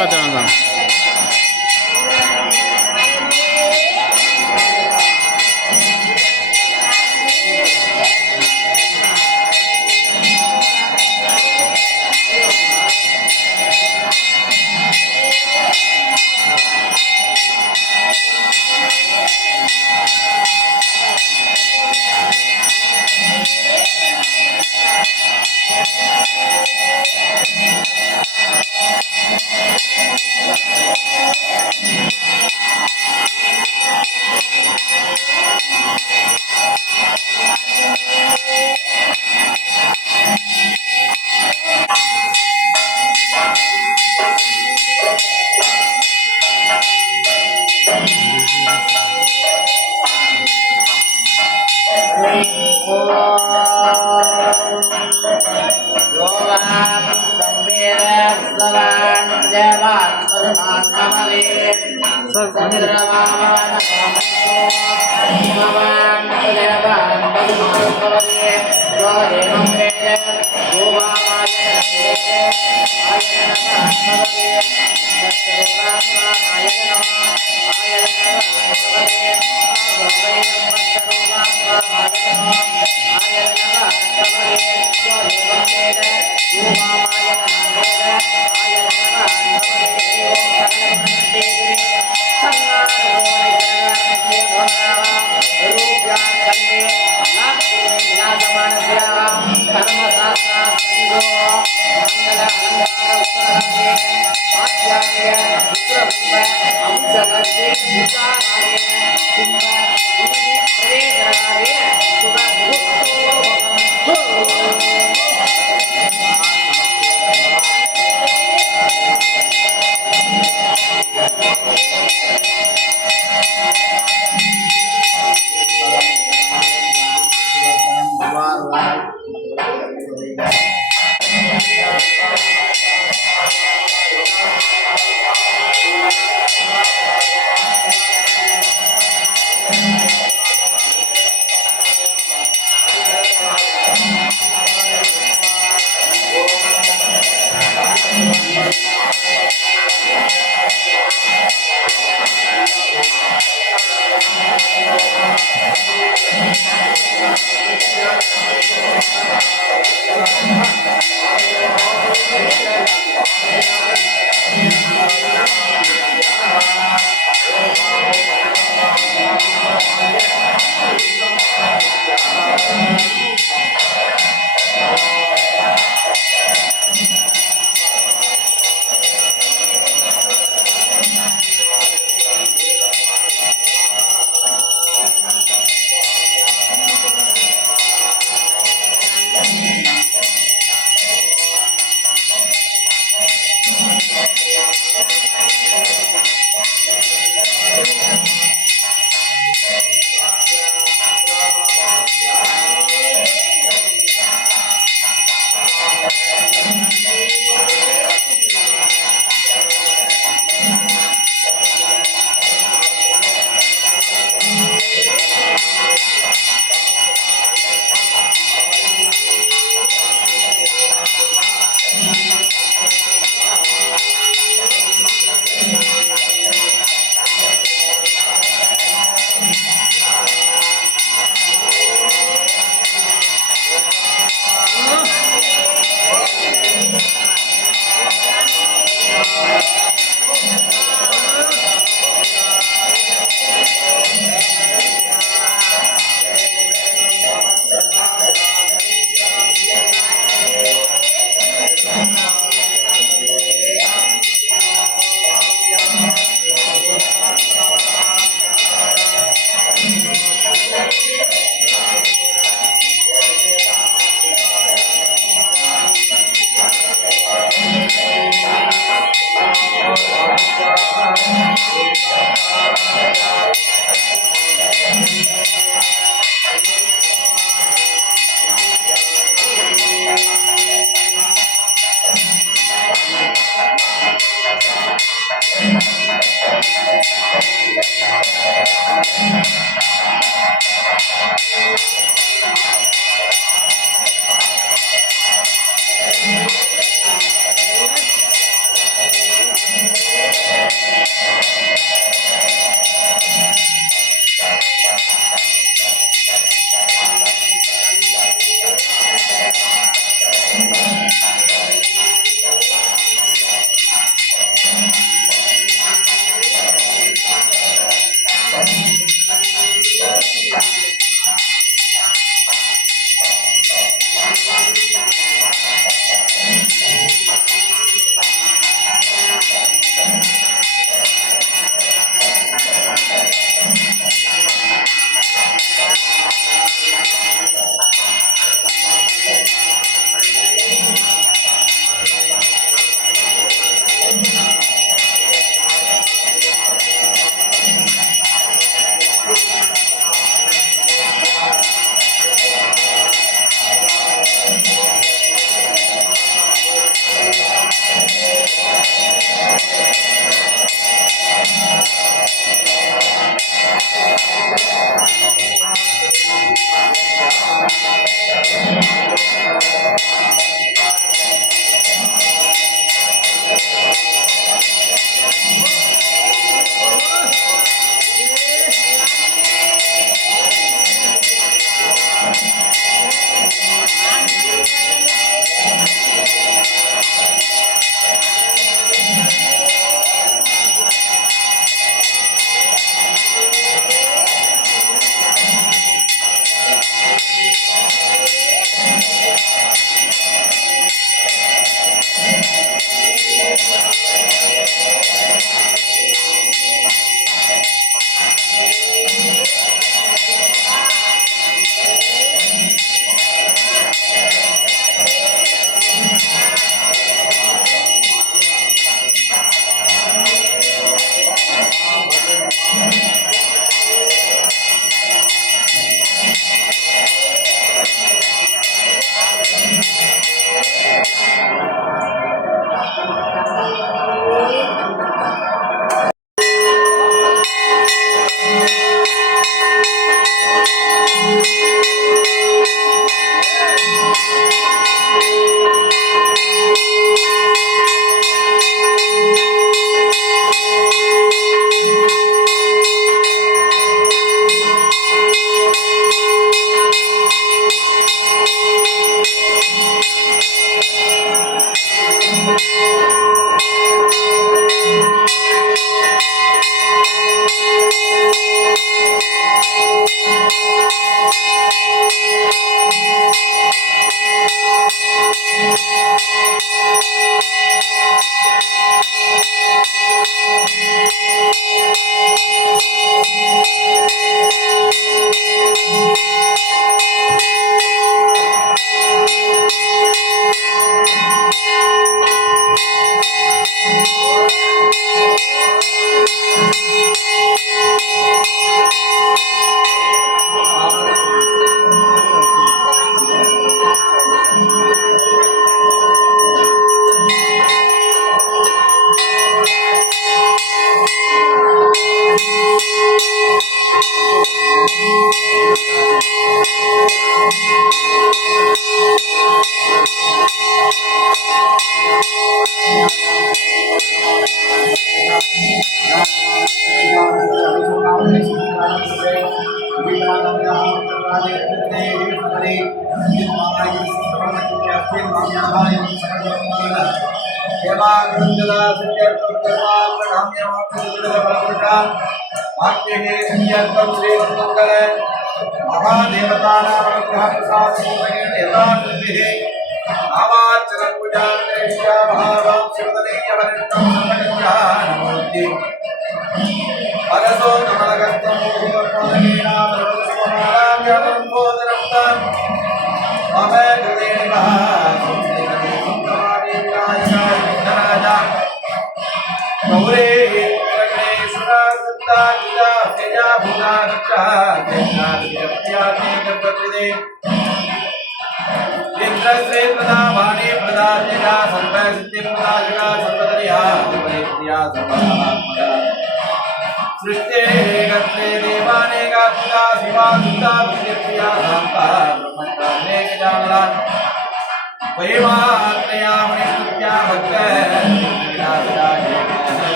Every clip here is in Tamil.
பார்த்து வந்தோம்.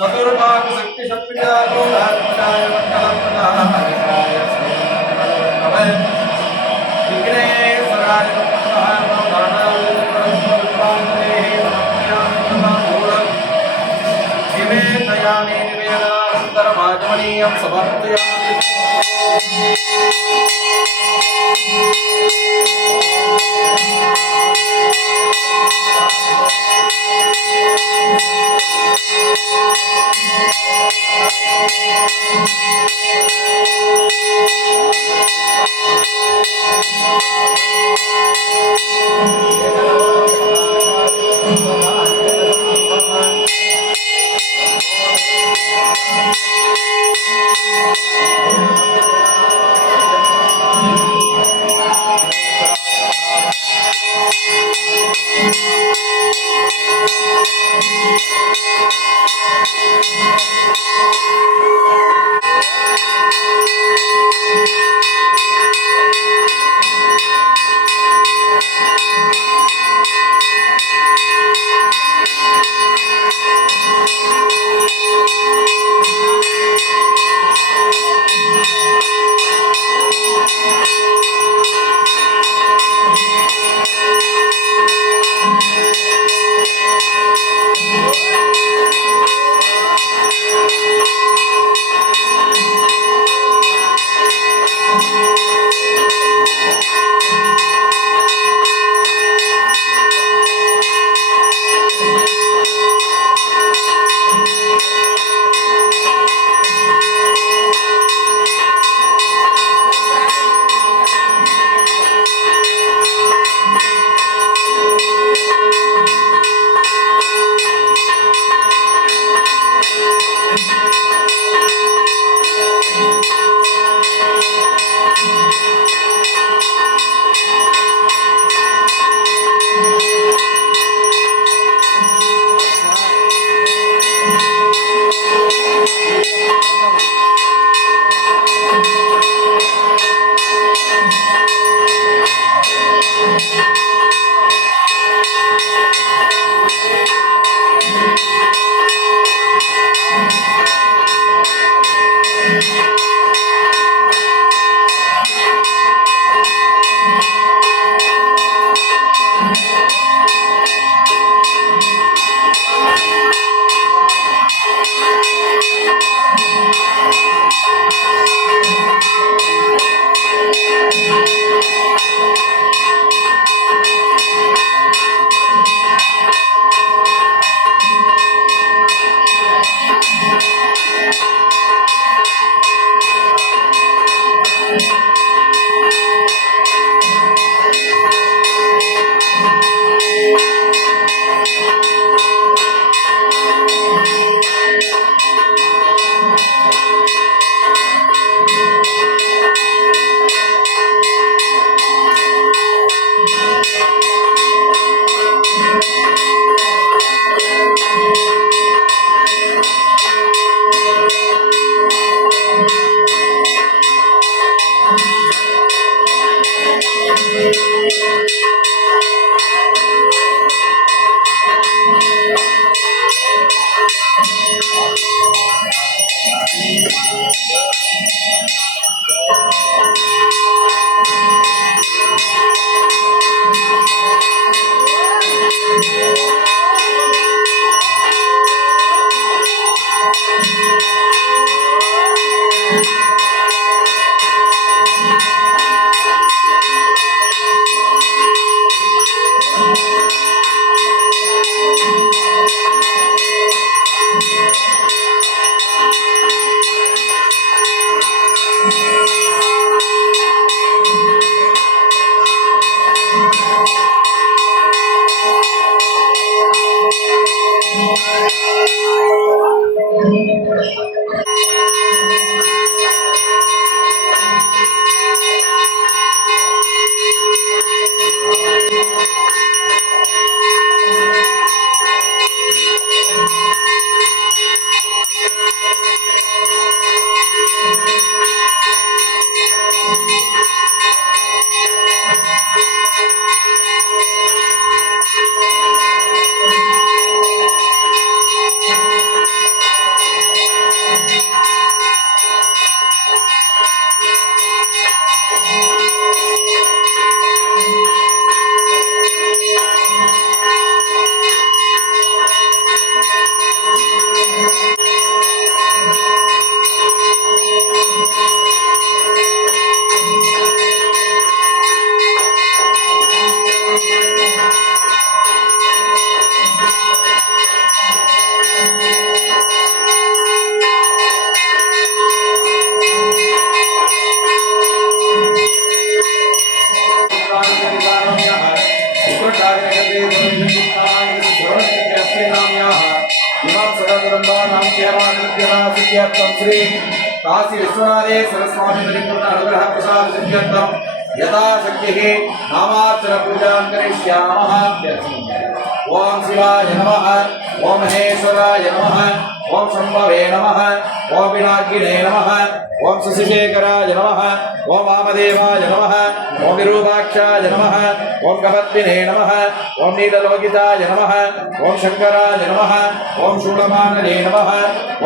चतुर्भाग शक्ति शक्ति श्री काशी विश्वनाथेश्वर स्वामी परिपूर्ण अनुग्रह प्रसाद सिद्ध्यर्थम यथाशक्ति नामार्चन पूजा करिष्यामः। ओम शिवाय नमः, ओम महेश्वराय नमः, ओम शंभवे नमः, ओम पिनाकिने नमः, ओम शशिशेखराय नमः, ओम वामदेवाय नमः, ओम विरूपाक्षाय नमः, ओम कपत्तिने नमः, ओम नीललोकिताय नमः, ओम शंकराय नमः, ओम शूलमानने नमः,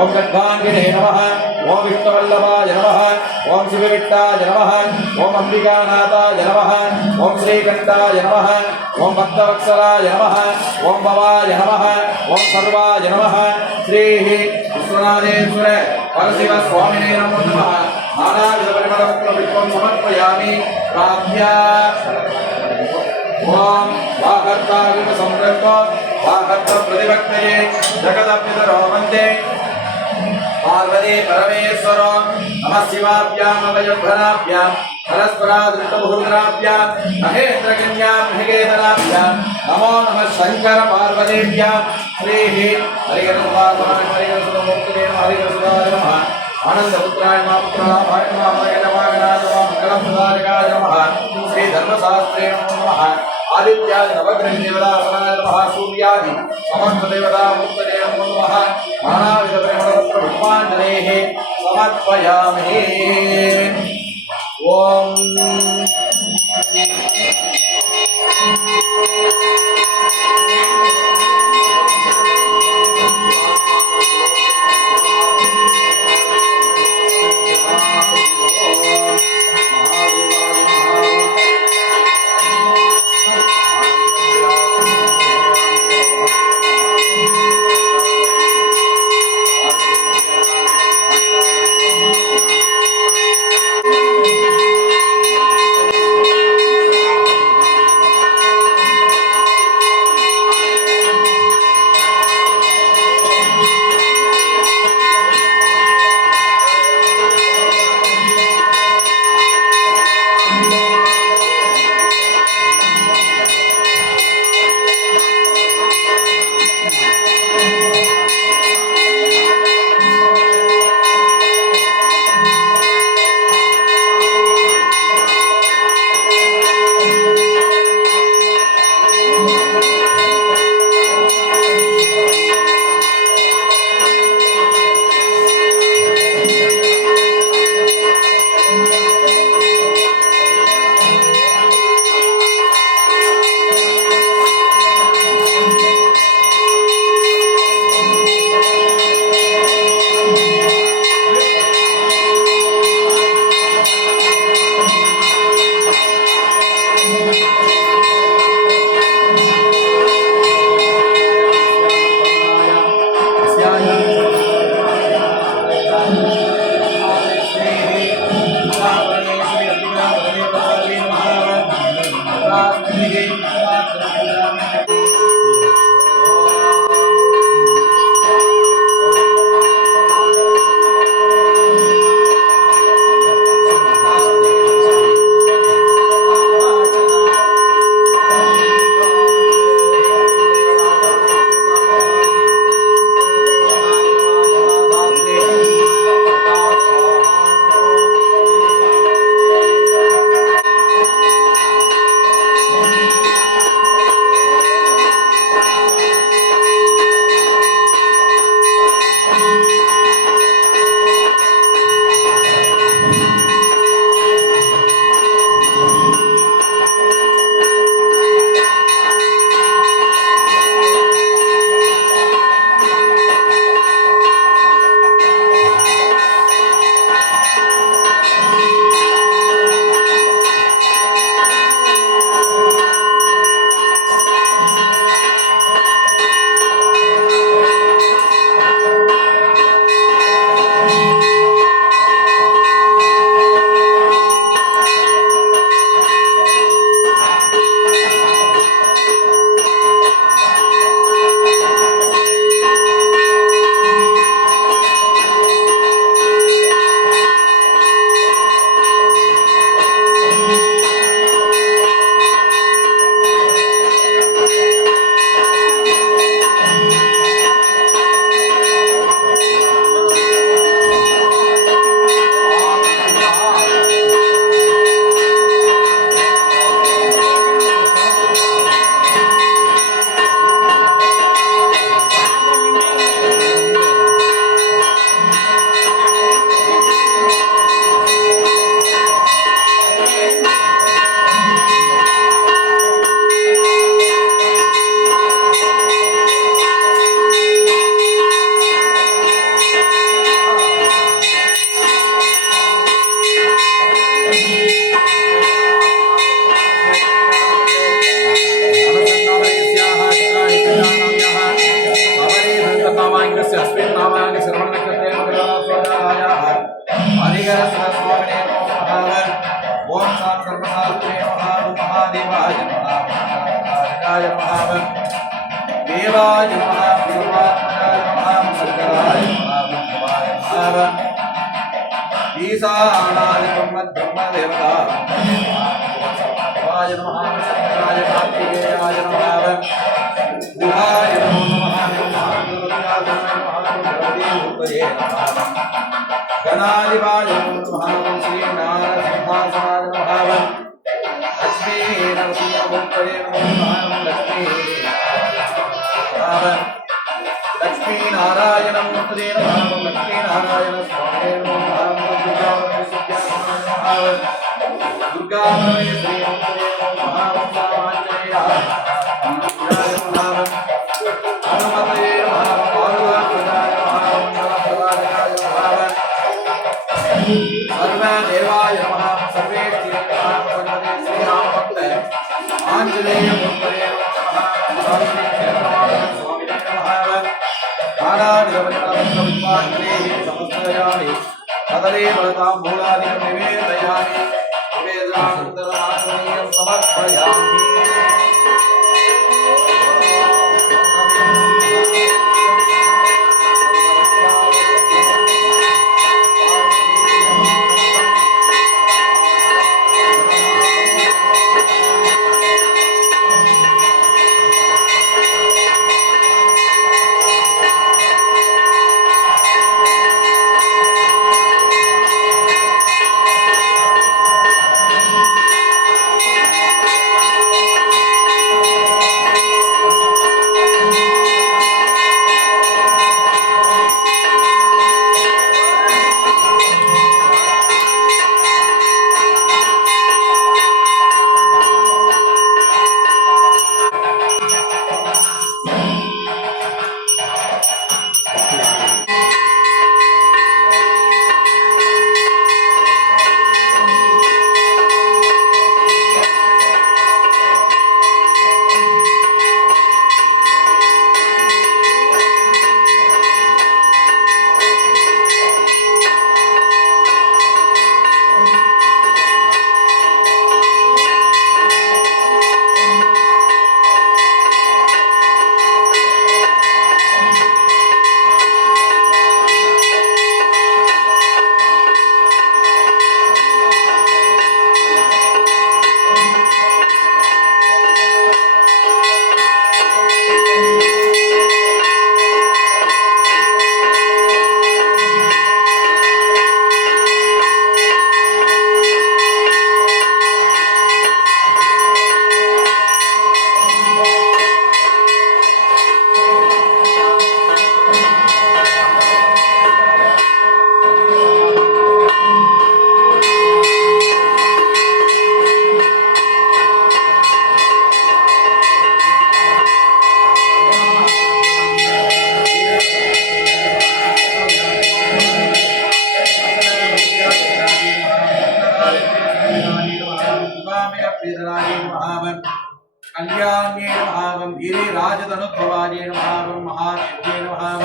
ओम गद्धांगिने नमः, ओम विष्णुवल्लभाय नमः, ओम शिवविट्टाय नमः, ओम अंबिकानाथाय नमः, ओम श्रीकंठाय नमः, ओम भक्तवत्सलाय नमः, ओम भवाय नमः, ओम सर्वाय नमः। श्री विश्वनाथेश्वर परशिव स्वामिने नमो नमः। नानाविध परिमलपत्रपुष्पं समर्पयामि। प्राप्य ओम वाहर्ताविव संप्रत्त वाहर्त प्रतिभक्तये जगदपितरो वन्दे पार्वती परमेश्वर। नमः शिवाभ्यां अभयभ्रनाभ्यां परस्परादृष्टबहुधराभ्यां महेन्द्रकन्यां मृगेतनाभ्यां नमो नमः शंकर पार्वतीभ्यां। श्री हरिहरसुधाय नमः। आनंदपुत्राय महापुत्राय नमः। मंगलप्रदायकाय नमः। श्री धर्मशास्त्रे नमः। आदित्याय नवग्रह देवताय नमः। सूर्यादि समस्त देवता मूर्तये नमो नमः। नानाविध परिमलपत्र पुष्पाञ्जलेः समर्पयामि। ओम राजाय नमः देवाय नमः परमात्मनाय नमः शंकराय नमः भगवाय नमः ईशानाय ब्रह्मदेवता शिवाय नमः शंकराय कार्तिकेयाय नमः बुधाय नमः गणाधिपाय नमः श्री नारसिंहासनाय नमः लक्ष्मी नरसिंहमूर्तये नमः लक्ष्मी लक्ष्मी नारायण मूर्तये नमः लक्ष्मी नारायण स्वामिने नमः दुर्गा परमेश्वरी मूर्तये नमः आंजनेयाय नमः हनुमते नमः पार्वतीनाय नमः मंगलप्रदायकाय नमः सर्वदेवाय नमः सर्वेश्वराय नमः भगवते श्रीराम भक्त आंजनेय मूर्तये नमः स्वामिने नमः नानाविधपरिणामविद्वांसैः समस्तयामि कदली फलतां मूलादिकं निवेदयामि निवेदनानन्तरमात्मनीयं समर्पयामि कल्याण्ये नमः गिरिराजतनुद्भवाय नमः महादेव्ये नमः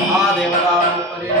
महादेवतामूर्तये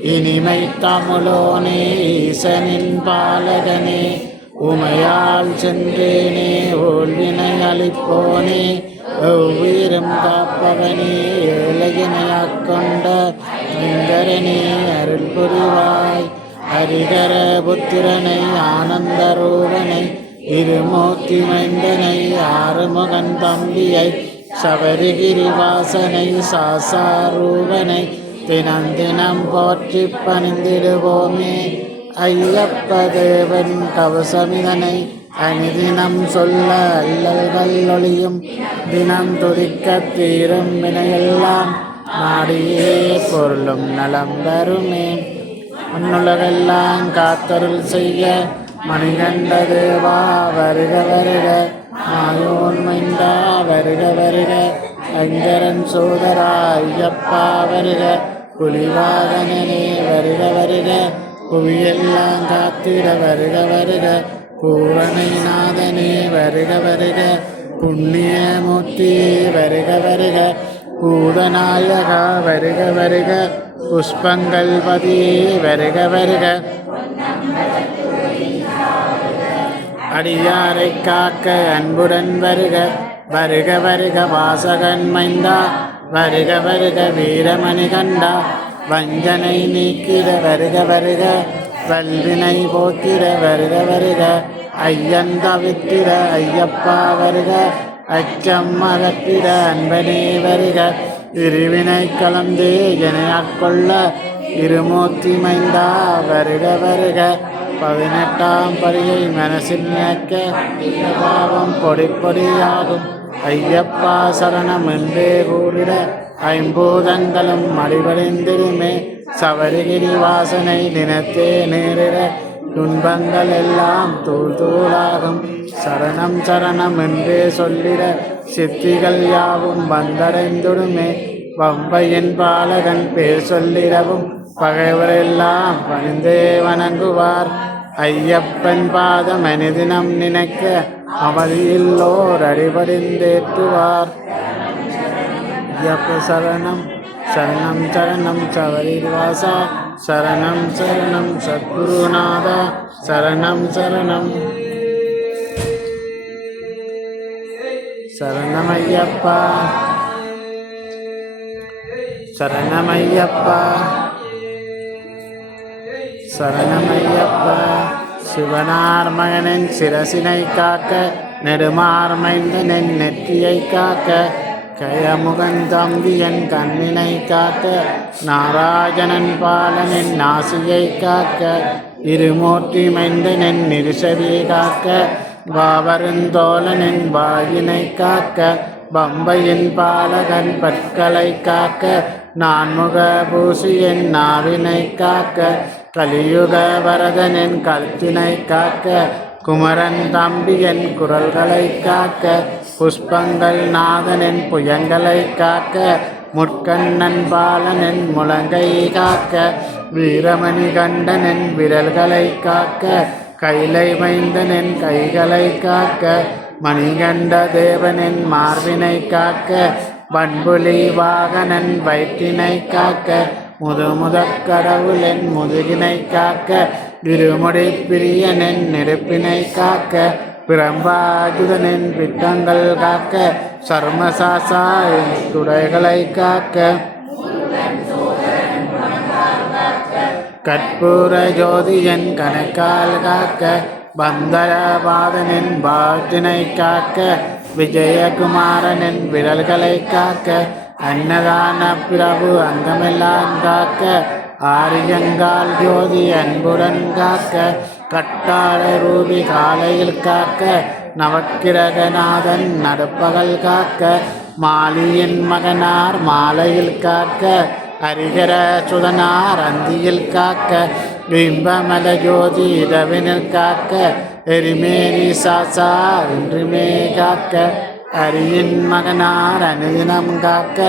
இனிமை தமிழோனே ஈசனின் பாலகனே உமையால் சென்றேனே ஊழ்வினை அளிப்போனே ஒவ்வீரும் காப்பவனே ஏழையினையாக் கொண்ட சுந்தரனே அருள் புரிவாய் ஹரிகர புத்திரனை ஆனந்த ரூபனை இருமூர்த்தி மைந்தனை ஆறுமுகன் தம்பியை சபரிகிரிவாசனை சாசாரூபனை தினம் தினம் போற்றி பணிந்திடுவோமே ஐயப்ப தேவன் கவசமிதனை அணிதினம் சொல்ல அல்லல்கள் ஒளியும் தினம் துதிக்க தீரும் வினையெல்லாம் நாடியே பொருளும் நலம் பெறுமே மண்ணுலகெல்லாம் காத்தருள் செய்ய மணிகண்ட தேவா வருக வருக மாயோன் மைந்தா வருக வருக அங்கரன் சோதரா ஐயப்பா வருக புலிவாகனே வருக வருக புவியெல்லாம் காத்திட வருக வருக பூரணை நாதனே வருக வருக புண்ணியமூர்த்தி வருக வருக பூதநாயகா வருக வருக புஷ்பங்கள் பதியே வருக வருக அடியாரை காக்க அன்புடன் வருக வருக வருக வாசகன் மைந்தா வருக வருக வீரமணி கண்டா வஞ்சனை நீக்கிட வருக வருக வல்வினை போக்கிட வருக வருக ஐயன் தவித்திட ஐயப்பா வருக அச்சம் அகற்றிட அன்பனே வருக இருவினை கலந்தே எனையாட்கொள்ள இருமூர்த்தி மைந்தா வருக வருக 18ஆம் படியை மனசில் நினைக்க பாவம் பொடி பொடியாகும் ஐயப்பா சரணம் என்றே கூறிட ஐம்பூதங்களும் அடிபடிந்திருமே சபரிகிரி வாசனை தினத்தே நேரிட துன்பங்கள் எல்லாம் தூள் தூளாகும் சரணம் சரணம் என்றே சொல்லிட சித்திகள் யாவும் வந்தடைந்துடுமே வம்பையின் பாலகன் பேர் சொல்லிடவும் பகைவரெல்லாம் பணிந்தே வணங்குவார் ஐயப்பன் பாதம் அனுதினம் நினைக்க அவதியில்லோர் அடிபடிந்தேற்றுவார் ஐயப்ப சரணம் சரணம் சரணம் சபரிவாசா சரணம் சரணம் சத்குருநாதா சரணம் சரணம் சரணமையப்பா சரணமையப்பா சரணமையப்பா சிவனார் மகனின் சிரசினை காக்க நெடுமார் மைந்தனின் நெற்றியை காக்க கயமுகன் தம்பியன் கண்ணினை காக்க நாராயணன் பாலனின் நாசியை காக்க இருமூர்த்தி மைந்தனின் நிருசவியை காக்க வாவருந்தோழனின் வாயினை காக்க பம்பையின் பாலகன் பற்களை காக்க நான்முக பூசியின் நாவினை காக்க கலியுக வரதனின் கழுத்தினை காக்க குமரன் தம்பியன் குரல்களை காக்க புஷ்பங்கள் நாதனின் புயங்களை காக்க முட்கண்ணன் பாலனின் முழங்கை காக்க வீரமணி கண்டனின் விரல்களை காக்க கைலை மைந்தனின் கைகளை காக்க மணிகண்ட தேவனின் மார்பினை காக்க பண்புலி வாகனன் வயிற்றினை காக்க முதுமுதற் கடவுளின் முதுகினை காக்க இருமுடி பிரியனின் நெருப்பினை காக்க பிரம்பாஜுதனின் பித்தங்கள் காக்க சர்மசாசா துடைகளை காக்க கற்பூர ஜோதியன் கணக்கால் காக்க பந்தரபாதனின் பாட்டினை காக்க விஜயகுமாரனின் விரல்களை காக்க அன்னதான பிரபு அங்கமெல்லாம் காக்க ஆரியங்கால் ஜோதி அன்புடன் காக்க கட்டாள ரூபி காலையில் காக்க நவக்கிரகநாதன் நடுப்பகல் காக்க மாலியின் மகனார் மாலையில் காக்க ஹரிகர சுதனார் அந்தியில் காக்க பிம்பமல ஜோதி இரவினில் காக்க எரிமேரி சாசா இன்றுமே காக்க ஹரியின் மகனார் அனுதினம் காக்க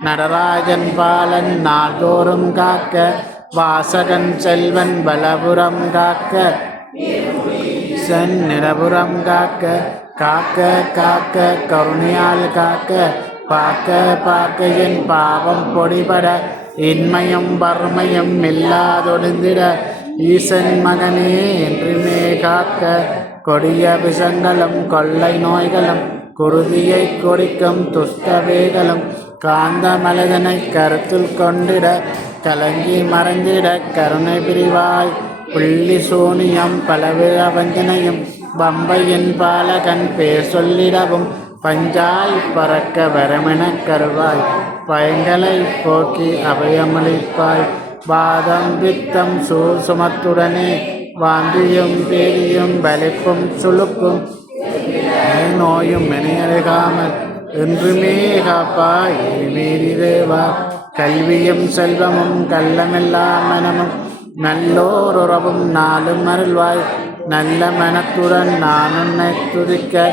நடராஜன் பாலன் நாள்தோறும் காக்க வாசகன் செல்வன் பலபுரம் காக்க நிலபுரம் காக்க காக்க காக்க கருணையால் காக்க பார்க்க பார்க்க என் பாவம் பொடிபட இன்மையும் வறுமையும் இல்லாதொழிந்திட ஈசன் மகனே என்றுமே காக்க கொடிய விஷங்களும் கொள்ளை நோய்களும் குருதியை கொடிக்கும் துஷ்டவேகளும் காந்த மலதனை கருத்தில் கொண்டிட கலங்கி மறைந்திட கருணை பிரிவாய் புள்ளி சூனியம் பலவித வஞ்சனையும் பம்பையின் பாலகன் பேர் சொல்லிடவும் பஞ்சாய் பறக்க வரமெனக் கருவாய் பயங்களை போக்கி அபயமளிப்பாய் வாதம் பித்தம் சூர் சுமத்துடனே வாந்தியும் பேரியும் வலிப்பும் சுளுக்கும் நோயும் மெனையருகாமல் என்றுமே காப்பாய் மீறி தேவா கல்வியும் செல்வமும் கள்ளமில்லா மனமும் நல்லோர் உறவும் நாளும் அருள்வாய் நல்ல மனத்துடன் நான் உன்னை துதிக்க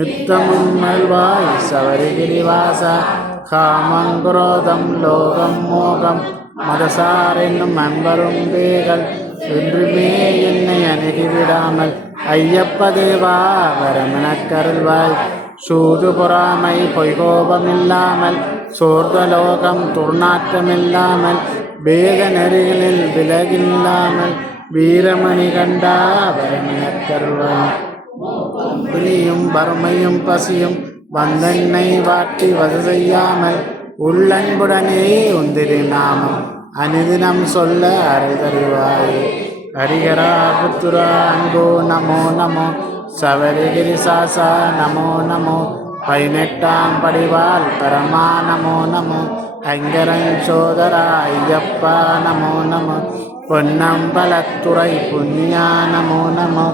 யுத்தமும் அருள்வாய் சபரிகிரிவாசா காமங்குரோதம் லோகம் மோகம் மதசார் என்னும் அன்பரும் வேகள் என்றுமே என்னை அணுகிவிடாமல் ஐயப்ப தேவா வரமெனக்கருள்வாய் சூது பொறாமை பொய்கோபமில்லாமல் சோர்வலோகம் துர்நாற்றமில்லாமல் வேத நெறிகளில் விலகில்லாமல் வீரமணி கண்டா வரமெனக்கருள்வாய் பிணியும் வறுமையும் பசியும் வந்தென்னை வாட்டி வச செய்யாமல் உள்ளன்புடனே உந்திரி நாமம் அனுதினம் சொல்ல அரைதறிவாய் ஹரிகரா புத்துரா அன்போ நமோ நமோ சபரிகிரி சாசா நமோ நமோ 18ஆம் படிவால் பரமா நமோ நமோ ஐங்கரன் சோதரா ஐயப்பா நமோ நமோ பொன்னம்பலத்துறை புண்ணியா நமோ நமோ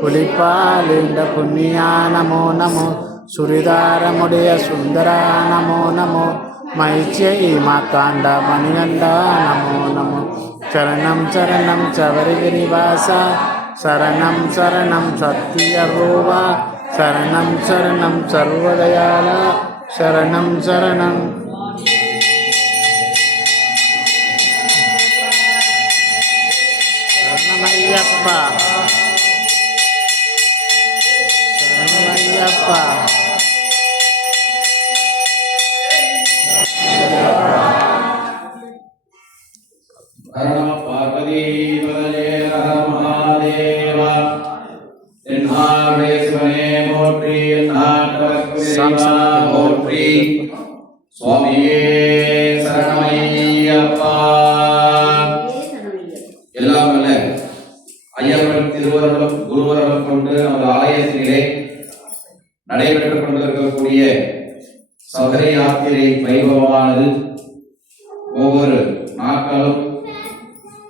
புலிப்பாலிண்ட புண்ணியா நமோ நமோ சுரிதாரமுடைய சுந்தரா நமோ நமோ மைச்சை மாத்தாண்ட மணிகண்டா நமோ நமோ சரணம் சரணம் சபரிகிரிவாசா சரணம் சரணம் சத்தியரூபா சரணம் சரணம் சர்வதயாலா சரணம் சரணம் சரணமையப்பா சரணமையப்பா பார்வதி மகாதேவா தென்னார்வேஸ்வரே போற்றி போற்றி சுவாமியே சரணமையப்பா. எல்லாம் அல்ல ஐயப்பன் திருவருளும் குருவருளும் கொண்டு நமது ஆலயத்திலே நடைபெற்றுக் கொண்டிருக்கக்கூடிய சபரி யாத்திரை வைபவமானது ஒவ்வொரு நாட்களும்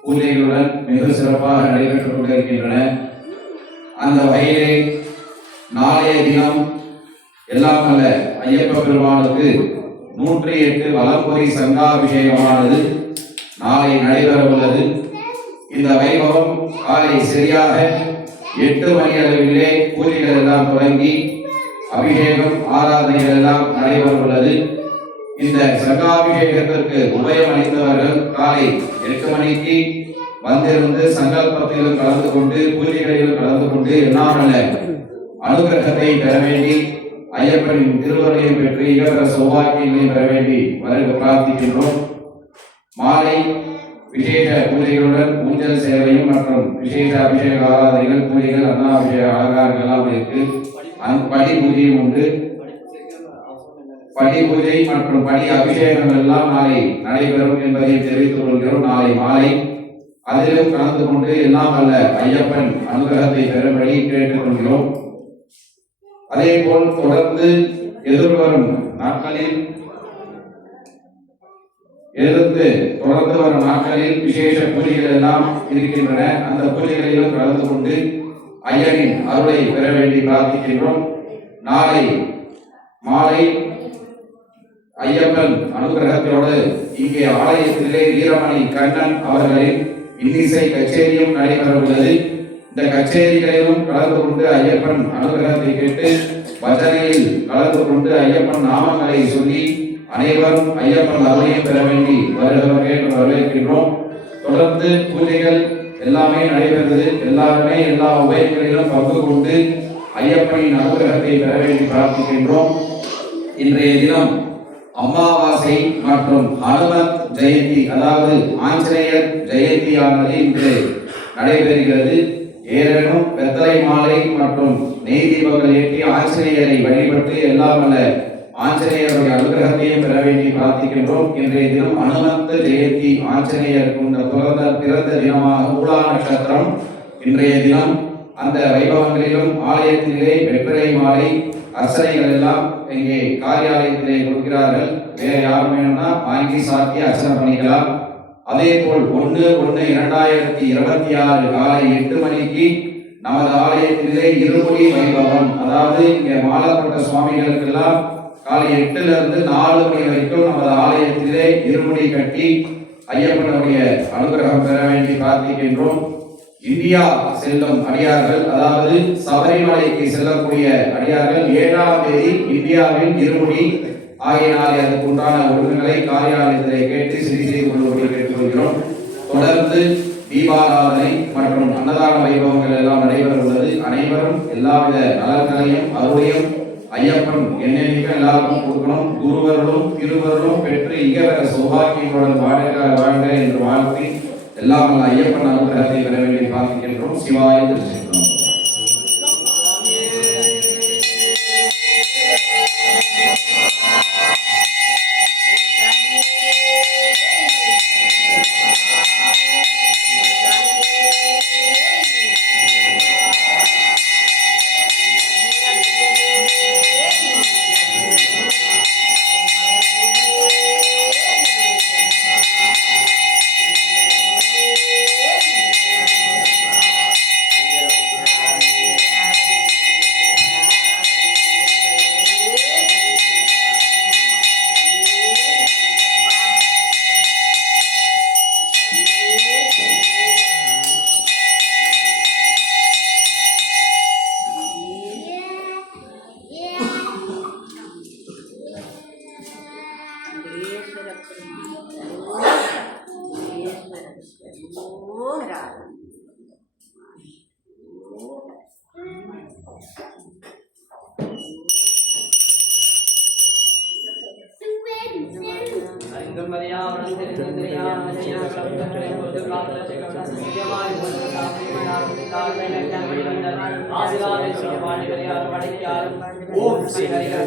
பூஜைகளுடன் மிக சிறப்பாக நடைபெற்றுக் கொண்டிருக்கின்றன. அந்த வகையிலே நாளைய தினம் எல்லாம் அல்ல ஐயப்ப பெருமானுக்கு 108 வலம்புரி சங்காபிஷேகமானது நாளை நடைபெற உள்ளது. இந்த வைபவம் காலை சரியாக 8 மணி அளவிலே பூஜைகள் எல்லாம் தொடங்கி அபிஷேகம் ஆராதனைகள் எல்லாம் நடைபெற உள்ளது. இந்த சங்காபிஷேகத்திற்கு உபயம் அளித்தவர்கள் காலை 8 மணிக்கு வந்திருந்து சங்கல்பத்திலும் கலந்து கொண்டு பூஜைகளிலும் கலந்து கொண்டு என்னாமல்ல அனுகிரகத்தை பெற வேண்டி ஐயப்பனின் திருவருளையும் பெற்று இகர சௌபாக்கியங்களையும் பெற வேண்டி வருக பிரார்த்திக்கின்றோம். மாலை விசேஷ பூஜைகளுடன் ஊஞ்சல் சேவையும் மற்றும் விசேஷ அபிஷேக ஆராதனைகள் பூஜைகள் அன்னாபிஷேக அலங்காரங்கள் எல்லாம் இருக்கு. படி பூஜையும் உண்டு. படி பூஜை மற்றும் படி அபிஷேகம் எல்லாம் நாளை நடைபெறும் என்பதை தெரிவித்துக் கொள்கிறோம். நாளை மாலை அதிலும் கலந்து கொண்டு எல்லாம் அல்ல ஐயப்பன் அனுகிரகத்தை பெறும்படி கேட்டுக் கொள்கிறோம். அதே போல் தொடர்ந்து எதிர்வரும் நாட்களில் தொடர்ந்து வரும் நாட்களில் விசேஷ பூஜைகள் எல்லாம் இருக்கின்றன. அந்த பூஜைகளிலும் கலந்து கொண்டு ஐயனின் அருளை பெற வேண்டி பிரார்த்திக்கின்றோம். நாளை மாலை ஐயப்பன் அனுகிரகத்தோடு இங்கே ஆலயத்திலே வீரமணி கண்ணன் அவர்களின் இன்னிசை கச்சேரியும் நடைபெற உள்ளது. இந்த கச்சேரிகளிலும் கலந்து கொண்டு ஐயப்பன் அனுகிரகத்தை கேட்டு பஜனையில் கலந்து கொண்டு ஐயப்பன் நாமங்களை சொல்லி அனைவரும் ஐயப்பன் அருளையும் பெற வேண்டி வருகிறவர்கள் வரவேற்கின்றோம். தொடர்ந்து பூஜைகள் எல்லாமே நடைபெறுகிறது. எல்லாருமே எல்லா உபயங்களிலும் பங்கு கொண்டு ஐயப்பனின் அனுகிரகத்தை பெற வேண்டி பிரார்த்திக்கின்றோம். இன்றைய தினம் அமாவாசை மற்றும் ஹனுமத் ஜெயந்தி அதாவது ஆஞ்சநேயர் ஜெயந்தியானது இன்று நடைபெறுகிறது. ஏறெனும் வெத்தலை மாலை மற்றும் நெய் தீபங்கள் ஏற்றி ஆஞ்சநேயரை வழிபட்டு எல்லாம் வல்ல ஆஞ்சநேயருடைய அனுகிரகத்தையும் பெற வேண்டி பிரார்த்திக்கின்றோம். இன்றைய தினம் அனுமந்த ஜெயந்தி ஆஞ்சநேயர் பிறந்த தினமாக மூலா நட்சத்திரம். இன்றைய தினம் அந்த வைபவங்களிலும் ஆலயத்திலே வெற்றிலை மாலை அர்ச்சனைகள் எல்லாம் இங்கே காரியாலயத்திலே கொடுக்கிறார்கள். வேற யாரும் வேணும்னா வாங்கி சாத்தி அர்ச்சனை பண்ணிக்கலாம். அதே போல் 1/1/2026 காலை 8 மணிக்கு நமது ஆலயத்திலே இருமுடி வைபவம், அதாவது இங்கே மாலப்பட்ட சுவாமிகளுக்கெல்லாம் காலை 8 இருந்து 4 மணி வரைக்கும் நமது ஆலயத்திலே இருமுடி கட்டி ஐயப்பனுடைய அனுகிரகம் பெற வேண்டி பிரார்த்திக்கின்றோம். இந்தியா செல்லும் அடியார்கள், அதாவது சபரிமலைக்கு செல்லக்கூடிய அடியார்கள் 7ஆம் தேதி இந்தியாவில் இருமுடி ஆகியனாலே அதுக்கு உண்டான ஒழுங்குகளை காரியாலயத்திலே கேட்டு சரி செய்து கொள்ளும்படி கேட்டுக்கொள்கிறோம். தொடர்ந்து தீபாராதனை மற்றும் அன்னதான வைபவங்கள் எல்லாம் நடைபெற உள்ளது. அனைவரும் எல்லாவித நலன்களையும் அருளையும் ஐயப்பன் என்னென்னைக்கு எல்லாருக்கும் கொடுக்கணும். குருவர்களும் திருவர்களும் பெற்று இகவர சௌபாகியங்களுடன் வாழ்க என்று வாழ்த்தி எல்லாம் ஐயப்பன் அனுகிரகத்தை பெற வேண்டி பிரார்த்திக்கின்றோம். சிவாய திருச்சிற்றம்பலம். ஓம் ஸ்ரீ ஹரிஹர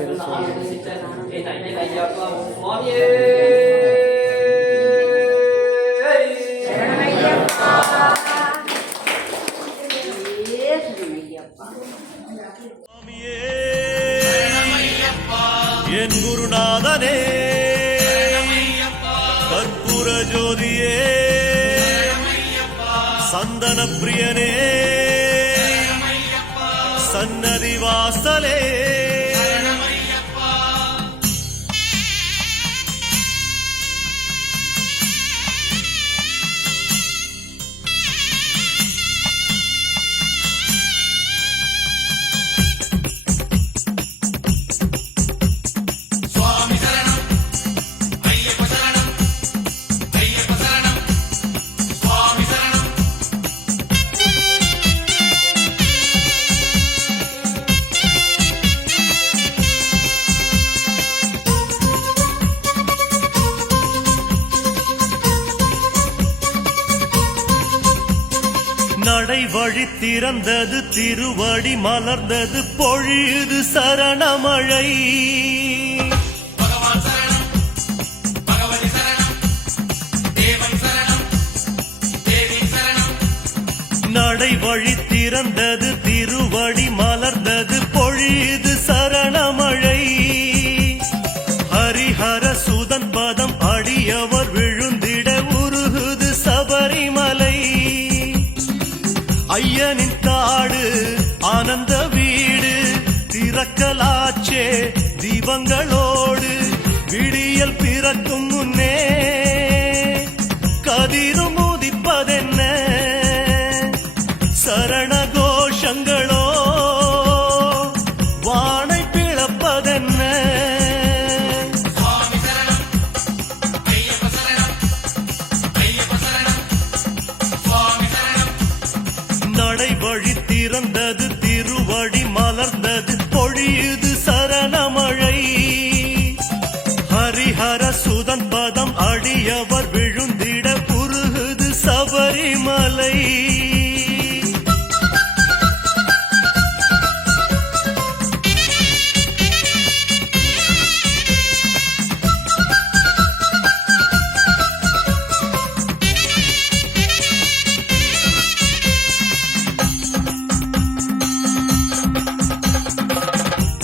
என் குருநாதனே கற்பூர ஜோதியே சந்தன பிரியனே சன்னதி வாசலே நடை வழி திறந்தது திருவடி மலர்ந்தது பொழியுது சரணமழை நடை வழி திறந்தது திருவடி மலர்ந்தது பொழியுது சரணமழை ஹரிஹர சுதன் பதம் அடியவர் விழுந்திட உருகுது சபரிமலை ஐயனின் காடு ஆனந்த வீடு திறக்கலாச்சே தீபங்களோடு விடியல் பிறக்கும் முன்னே கதிரும் உதிப்பதென்ன சரண கோஷங்களோ வானை பிளப்பதென்ன நடை வழி திறந்தது திருவடி மலர்ந்தது பொழியுது சரணமழை ஹரி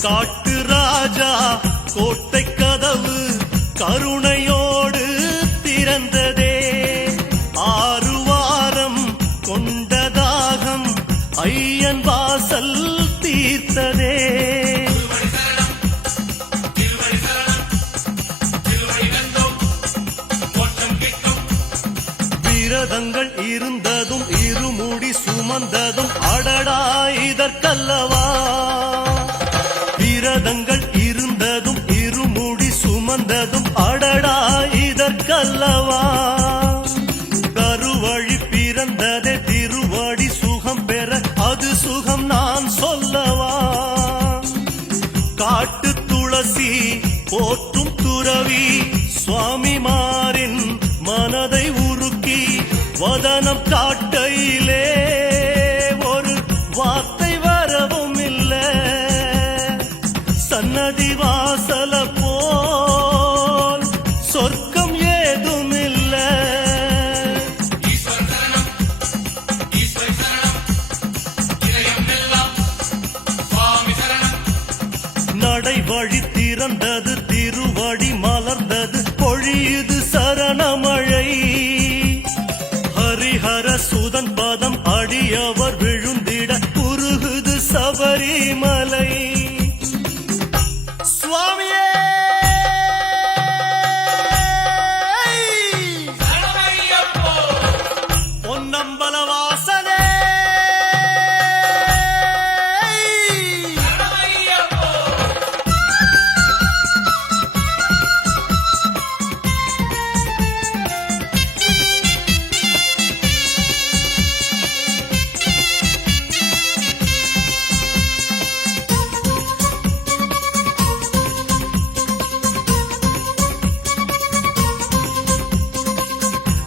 காட்டு ராஜா கோட்டை கதவு கருணையோடு திறந்ததே. 6 வாரம் கொண்ட தாகம் ஐயன் வாசல் தீர்த்ததே. விரதங்கள் இருந்ததும் இருமுடி சுமந்ததும் அடடா இதற்கல்லவா. விரதங்கள் இருந்ததும் இருமுடி சுமந்ததும் அடடா இதற்கல்லவா. கருவழி பிறந்ததே திருவடி சுகம் பெற அது சுகம் நான் சொல்லவா. காட்டு துளசி போற்றும் துறவி சுவாமிமாரின் மனதை உருக்கி வதனம் காட்டையிலே ஒரு வார்த்தை வரவும் இல்லை. சன்னதி வாசல போல் சொர்க்கம் ஏதும் இல்லை. நடை வழி திறந்தது திருவடி மலர்ந்தது பொழியுது சரணமழை. ஹரிஹர சுதன் பதம் அடியவர் விழுந்திட உருகுது சபரிமலை. சுவாமியே பொன்னம்பல வாசனே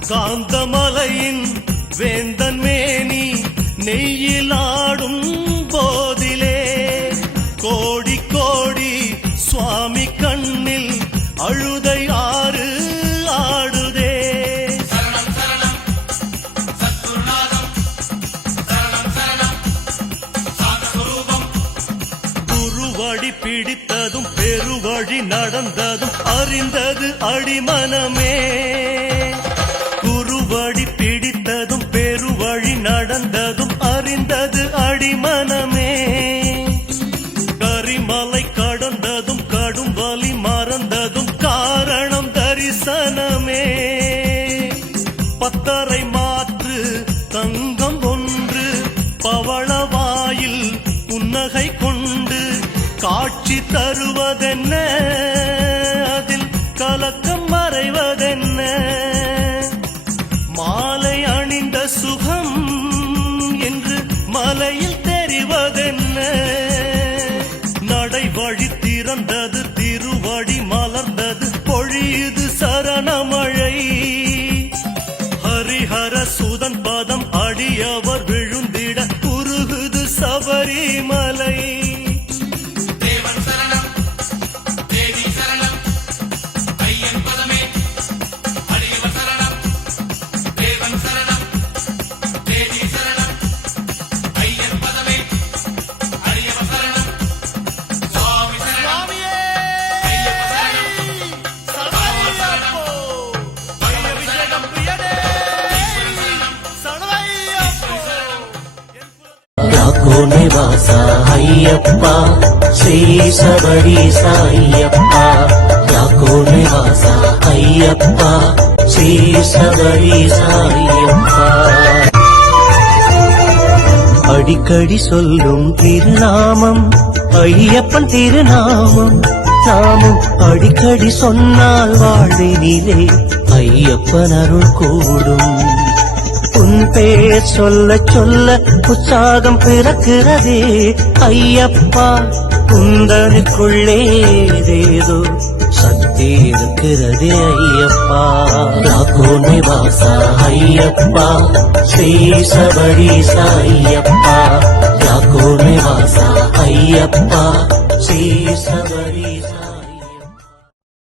காந்தமலையின் வேந்தன் மேனி நெய்யிலாடும் போதிலே கோடி கோடி சுவாமி கண்ணில் அழுதை ஆறு ஆடுதே. குருவடி பிடித்ததும் பெருவழி நடந்ததும் அறிந்தது அடிமனமே. குருவடி பிடித்ததும் பெருவழி நடந்ததும் அறிந்தது அடிமனமே. கரிமலை கடந்ததும் கடும் வலி மறந்ததும் காரணம் தரிசனமே. பத்தரை மாற்று தங்கம் ஒன்று பவளவாயில் புன்னகை கொண்டு காட்சி தருவதென்ன அதில் கலக்கம் மறைவதென்ன. மாலை அணிந்த சுகம் என்று மலையில் தெரிவதென்ன. நடை வழி திறந்தது திருவடி மலர்ந்தது பொழியுது சரணமழை. ஹரிஹர சுதன் பதம் அடியவர் விழுந்திட உருகுது சபரிமலை. నివాస అయ్యప్ప శ్రీ శబరీశ అయ్యప్ప. యాకో నివాస అయ్యప్ప శ్రీ శబరీశ అయ్యప్ప. அடிக்கடி சொல்லும் திருநாமம் ஐயப்பன் திருநாமம். நாமும் அடிக்கடி சொன்னால் வாழ்வினிலே ஐயப்பன் அருள் கூடும். உன் பேர் சொல்ல சொல்ல உற்சாகம் பிறக்கிறதே ஐயப்பா. குந்தனுக்குள்ளே ஏதேதோ சக்தி இருக்கிறதே ஐயப்பா. யாக்கோ நிவாச ஐயப்பா ஸ்ரீ சபரீச ஐயப்பா. யாக்கோ நிவாச ஐயப்பா ஸ்ரீ சபரி.